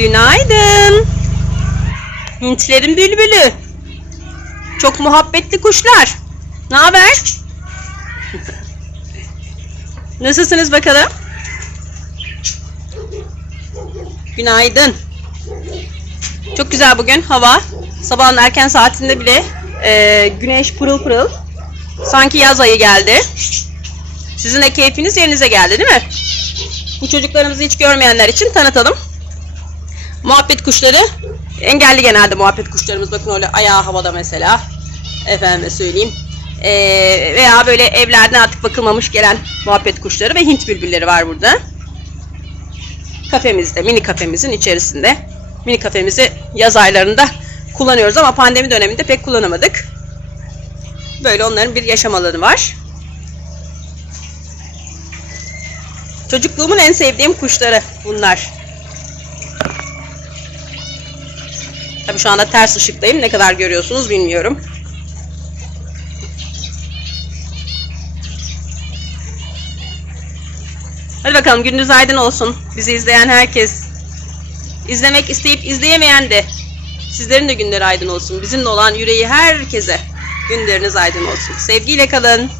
Günaydın. Hintlerin bülbülü. Çok muhabbetli kuşlar. Ne haber? Nasılsınız bakalım? Günaydın. Çok güzel bugün hava. Sabahın erken saatinde bile e, güneş pırıl pırıl. Sanki yaz ayı geldi. Sizin de keyfiniz yerinize geldi değil mi? Bu çocuklarımızı hiç görmeyenler için tanıtalım. Muhabbet kuşları? Engelli genelde muhabbet kuşlarımız bakın öyle ayağı havada mesela. Efendime söyleyeyim. Ee, veya böyle evlerden artık bakılmamış gelen muhabbet kuşları ve Hint bülbülleri var burada. Kafemizde mini kafemizin içerisinde. Mini kafemizi yaz aylarında kullanıyoruz ama pandemi döneminde pek kullanamadık. Böyle onların bir yaşam alanı var. Çocukluğumun en sevdiğim kuşları bunlar Tabii şu anda ters ışıktayım. Ne kadar görüyorsunuz bilmiyorum. Hadi bakalım gündüz aydın olsun. Bizi izleyen herkes. izlemek isteyip izleyemeyen de sizlerin de günleri aydın olsun. Bizimle olan yüreği herkese günleriniz aydın olsun. Sevgiyle kalın.